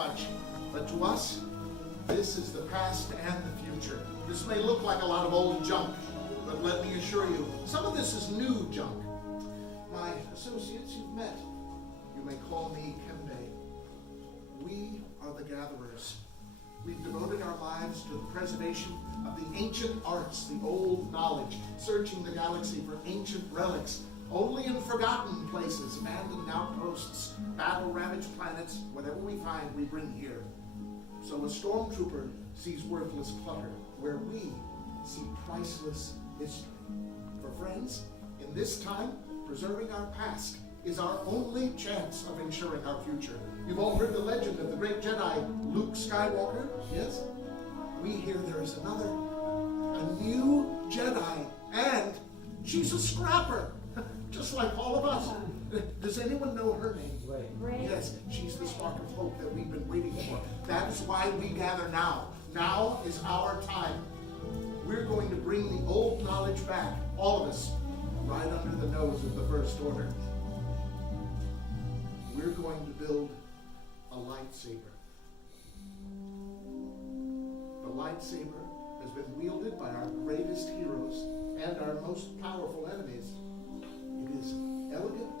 much. But to us, this is the past and the future. This may look like a lot of old junk, but let me assure you, some of this is new junk. My associates you've met, you may call me Kembe. We are the gatherers. We've devoted our lives to the preservation of the ancient arts, the old knowledge, searching the galaxy for ancient relics, only in forgotten places, abandoned outposts, battle-ravaged planets. Whatever we find, we bring here. So a stormtrooper sees worthless clutter, where we see priceless history. For friends, in this time, preserving our past is our only chance of ensuring our future. You've all heard the legend of the great Jedi Luke Skywalker, yes? We hear there is another, a new Jedi, and she's a scrapper, just like all of us. Does anyone know her name? Rey. Yes, she's the spark of hope that we've been waiting for. That is why we gather now. Now is our time. We're going to bring the old knowledge back, all of us, right under the nose of the First Order. We're going to build a lightsaber. The lightsaber has been wielded by our greatest heroes and our most powerful enemies. It is elegant,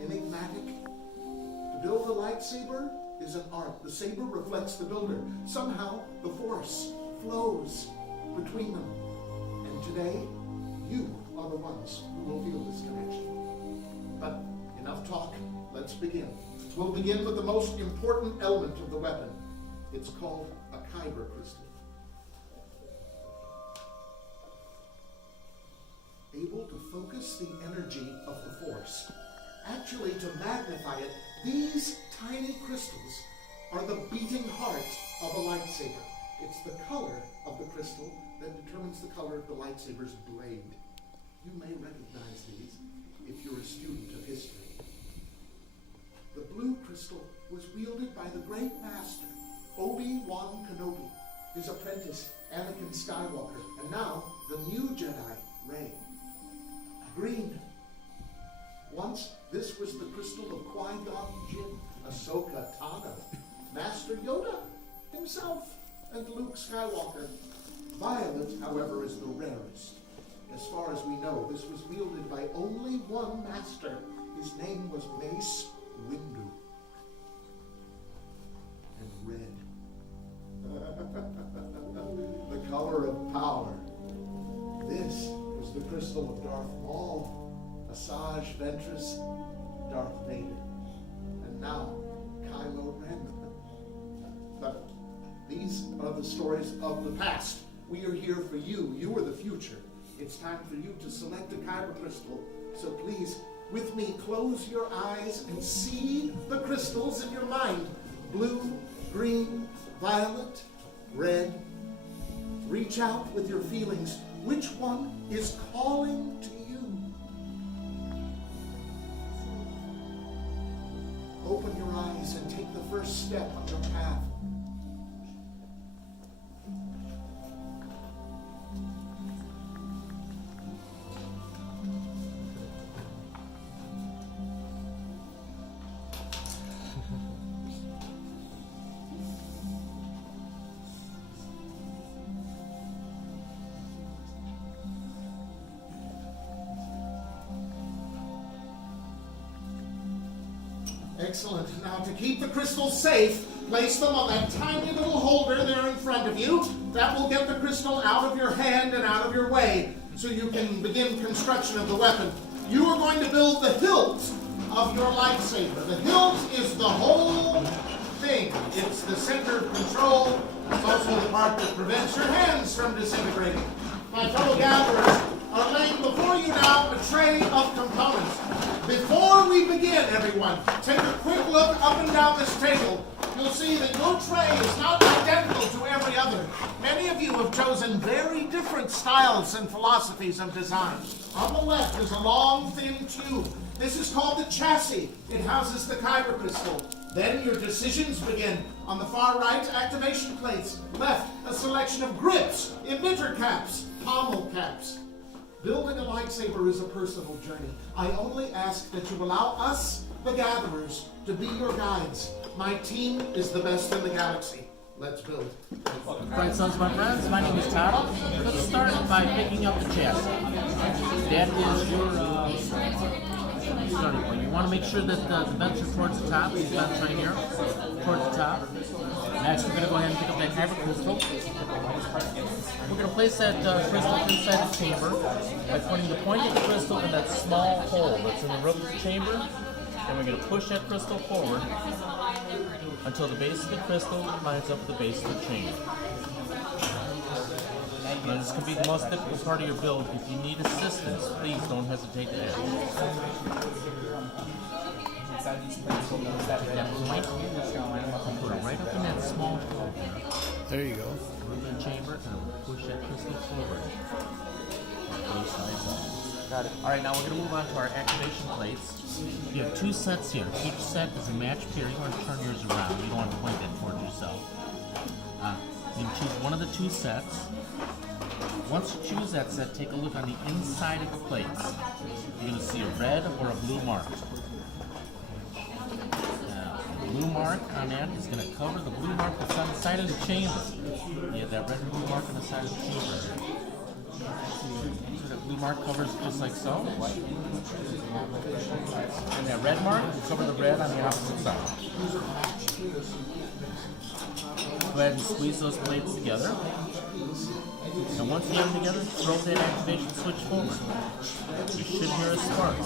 enigmatic. To build a lightsaber is an art. The saber reflects the builder. Somehow the Force flows between them. And today, you are the ones who will feel this connection. But enough talk. Let's begin. We'll begin with the most important element of the weapon. It's called a kyber crystal. Able to focus the energy of the Force. Actually, to magnify it, these tiny crystals are the beating heart of a lightsaber. It's the color of the crystal that determines the color of the lightsaber's blade. You may recognize these if you're a student of history. The blue crystal was wielded by the great master, Obi-Wan Kenobi, his apprentice, Anakin Skywalker, and now the new Jedi, Rey. Green. Once, this was the crystal of Qui-Gon Jinn, Ahsoka Tano, Master Yoda himself, and Luke Skywalker. Violet, however, is the rarest. As far as we know, this was wielded by only one master. His name was Mace Windu. And red. The color of power. This was the crystal of Darth Maul, Asajj Ventress, Darth Vader, and now Kylo Ren. But these are the stories of the past. We are here for you. You are the future. It's time for you to select a kyber crystal. So please, with me, close your eyes and see the crystals in your mind. Blue, green, violet, red. Reach out with your feelings. Which one is calling to you? Open your eyes and take the first step on your path. Excellent. Now, to keep the crystals safe, place them on that tiny little holder there in front of you. That will get the crystal out of your hand and out of your way, so you can begin construction of the weapon. You are going to build the hilt of your lightsaber. The hilt is the whole thing. It's the center of control. It's also the part that prevents your hands from disintegrating. My fellow gatherers are laying before you now a tray of components. Before we begin, everyone, take a quick look up and down this table. You'll see that your tray is not identical to every other. Many of you have chosen very different styles and philosophies of design. On the left is a long, thin tube. This is called the chassis. It houses the kyber crystal. Then your decisions begin. On the far right, activation plates. Left, a selection of grips, emitter caps, pommel caps. Building a lightsaber is a personal journey. I only ask that you allow us, the gatherers, to be your guides. My team is the best in the galaxy. Let's build. Right, sons, my friends, my name is Todd. Let's start by picking up the chassis. That is your starting point. You want to make sure that the vents are towards the top. These vents right here, towards the top. Next, we're going to go ahead and pick up that hyper crystal. We're going to place that crystal inside the chamber by putting the point of the crystal in that small hole that's in the roof of the chamber. And we're going to push that crystal forward until the base of the crystal lines up with the base of the chamber. Now, this could be the most difficult part of your build. If you need assistance, please don't hesitate to ask. Take that point and put it right up in that small hole there. There you go. Move the chamber and push that crystal forward. Both sides up. Got it. Alright, now we're going to move on to our activation plates. You have 2 sets here. Each set is a match pair. You want to turn yours around. You don't want to point that towards yourself. You can choose one of the 2 sets. Once you choose that set, take a look on the inside of the plates. You're going to see a red or a blue mark. Now, the blue mark on that is going to cover the blue mark that's on the side of the chamber. You have that red and blue mark on the side of the chamber. So that blue mark covers just like so. And that red mark will cover the red on the opposite side. Go ahead and squeeze those plates together. And once you have them together, throw that activation switch forward. You should hear a spark.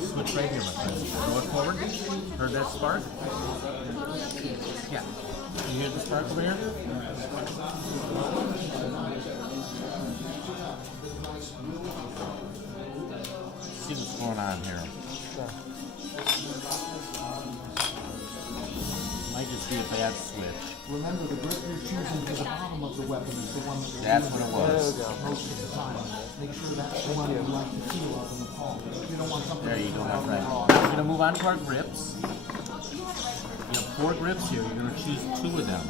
Switch right here, my friend. Throw it forward. Heard that spark? Yeah. You hear the spark over here? See what's going on here. Might just be a bad switch. Remember, the grip you're choosing for the bottom of the weapon is the one That's what it was. There we go. most of the time. Make sure that's the one you like the feel of in the palm. You don't want something There you go, my friend. wrong. We're going to move on to our grips. You have 4 grips here. You're going to choose 2 of them.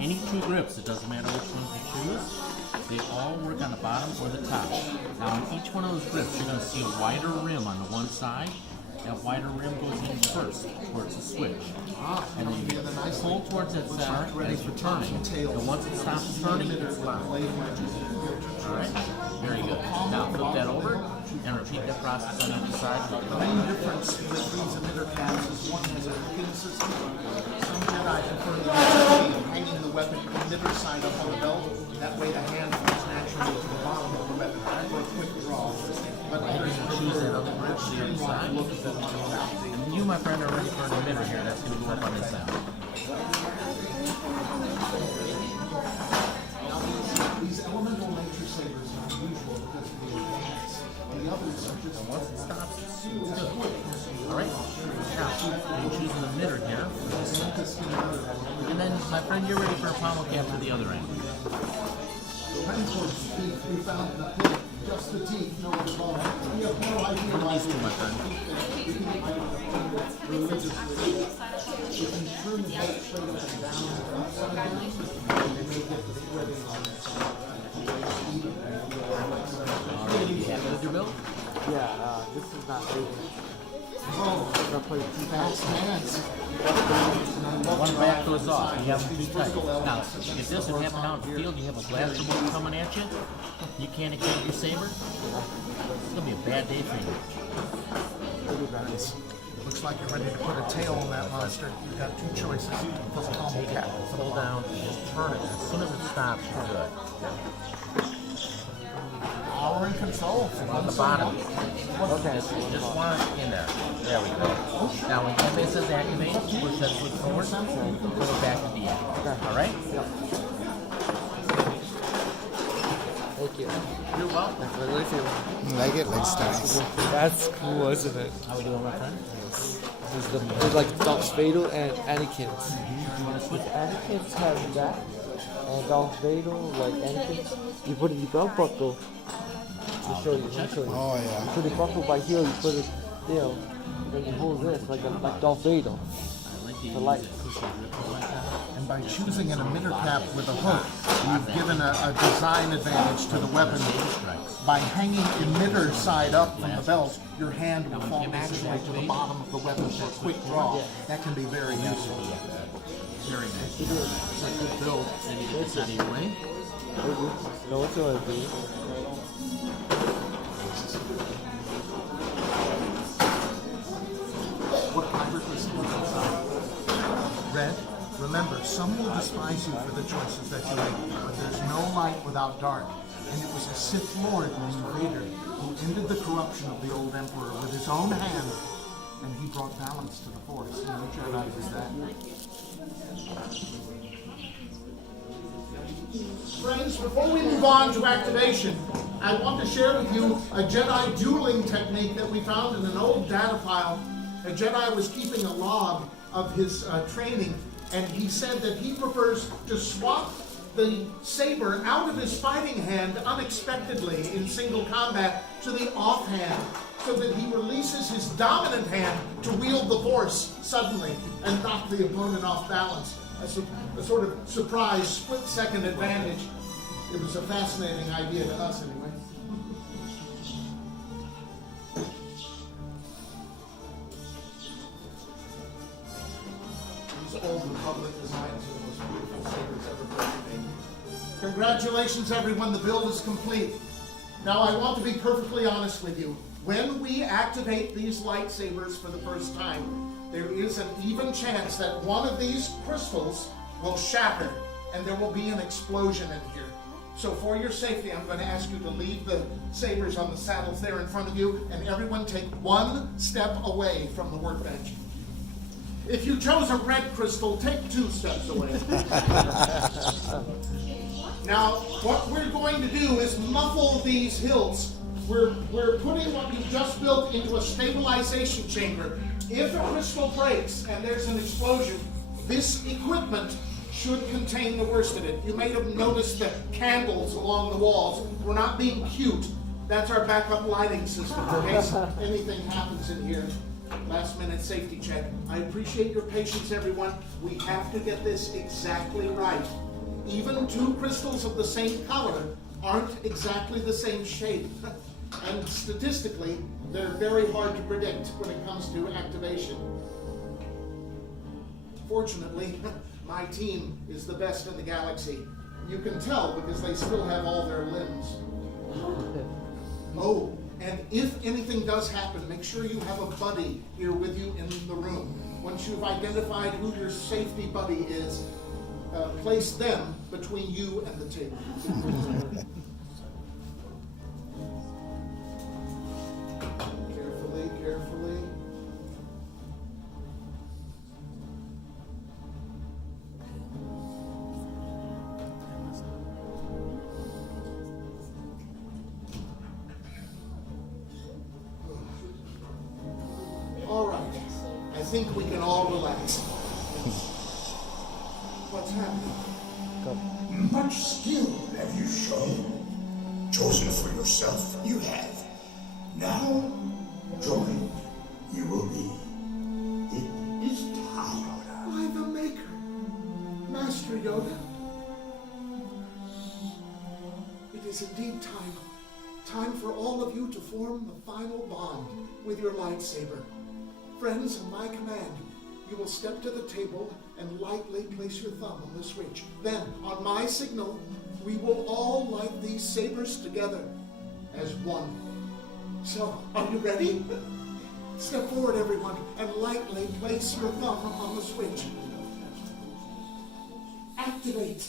Any 2 grips, it doesn't matter which ones you choose. They all work on the bottom or the top. Now, on each one of those grips, you're going to see a wider rim on the one side. That wider rim goes in first towards the switch. And then you pull towards that center and it's returning. And once it stops turning, it's locked. Alright? Very good. Now flip that over and repeat that process on the other side. The main difference with these emitter caps is one has a hooking system. Some Jedi prefer to use hanging the weapon emitter side up on the belt. That way the hand falls naturally to the bottom of the weapon for a quick draw. But others Choose that other grip to the other side. And you, my friend, are ready for an emitter here. That's going to go up on this side. These elemental nature sabers are unusual because of the advance. The others are just Once it stops, it's good. Alright? Now, you're choosing the emitter here. And then, my friend, you're ready for a pommel cap to the other end. heading towards the teeth. We found the pit, just the teeth, no other bone. We have no idea why These two, my friend. religiously. You can turn the boat straight up and down and upside down, and they may get the threading on it. Alright, you happy with your build? Yeah, this is not big. Oh, I'm gonna play two fast hands. One back goes off. You have them too tight. Now, if this would happen out in the field, you have a blaster bolt coming at you, you can't activate your saber, it's going to be a bad day for you. Looks like you're ready to put a tail on that monster. You've got two choices for the pommel cap. Pull down, just turn it. As soon as it stops, you're good. Power and control. On the bottom. Okay, just one in there. There we go. Now, when cafe says activate, push that switch forward, put it back to deactivate. Alright? Thank you. You're welcome. Like it? Like nice. That's cool, isn't it? How we doing, my friend? It's like Darth Vader and Anakin's. Anakin's have that, and Darth Vader, like Anakin's, you put it in your belt buckle. To show you, Oh yeah. You put it buckle by here, you put it, you know, then you hold this like Darth Vader. The light. And by choosing an emitter cap with a hook, you've given a design advantage to the weapon. By hanging emitter side up from the belt, your hand will fall naturally to the bottom of the weapon for a quick draw. That can be very useful. Very nice. It's a good build. And you get this out of your way. No one's gonna do it. What fiber crystal is inside? Red. Remember, some will despise you for the choices that you make, but there's no light without dark. And it was a Sith Lord named Vader who ended the corruption of the old Emperor with his own hand, and he brought balance to the Force. No Jedi did that. Friends, before we move on to activation, I want to share with you a Jedi dueling technique that we found in an old data file. A Jedi was keeping a log of his training, and he said that he prefers to swap the saber out of his fighting hand unexpectedly in single combat to the offhand, so that he releases his dominant hand to wield the Force suddenly and knock the opponent off balance. A sort of surprise split-second advantage. It was a fascinating idea to us anyway. These old Republic designs are the most beautiful sabers ever made. Congratulations, everyone. The build is complete. Now, I want to be perfectly honest with you. When we activate these lightsabers for the first time, there is an even chance that one of these crystals will shatter and there will be an explosion in here. So for your safety, I'm going to ask you to leave the sabers on the saddles there in front of you, and everyone take one step away from the workbench. If you chose a red crystal, take 2 steps away. Now, what we're going to do is muffle these hilts. We're putting what you just built into a stabilization chamber. If a crystal breaks and there's an explosion, this equipment should contain the worst of it. You may have noticed the candles along the walls. We're not being cute. That's our backup lighting system in case anything happens in here. Last minute safety check. I appreciate your patience, everyone. We have to get this exactly right. Even 2 crystals of the same color aren't exactly the same shape. And statistically, they're very hard to predict when it comes to activation. Fortunately, my team is the best in the galaxy. You can tell because they still have all their limbs. Oh, and if anything does happen, make sure you have a buddy here with you in the room. Once you've identified who your safety buddy is, place them between you and the table. Carefully, carefully. All right. I think we can all relax. What's happening? Much skill have you shown. Chosen for yourself, you have. Now, joined, you will be. It is time. Why the Maker? Master Yoda? It is indeed time. Time for all of you to form the final bond with your lightsaber. Friends, on my command, you will step to the table and lightly place your thumb on the switch. Then, on my signal, we will all light these sabers together as one. So, are you ready? Step forward, everyone, and lightly place your thumb on the switch. Activate.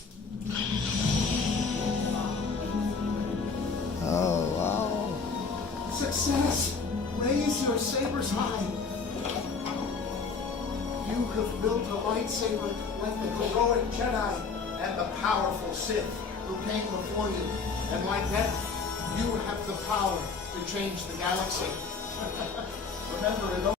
Oh, wow. Success! Raise your sabers high. You have built a lightsaber like the heroic Jedi and the powerful Sith who came before you. And like that, you have the power to change the galaxy. Remember, it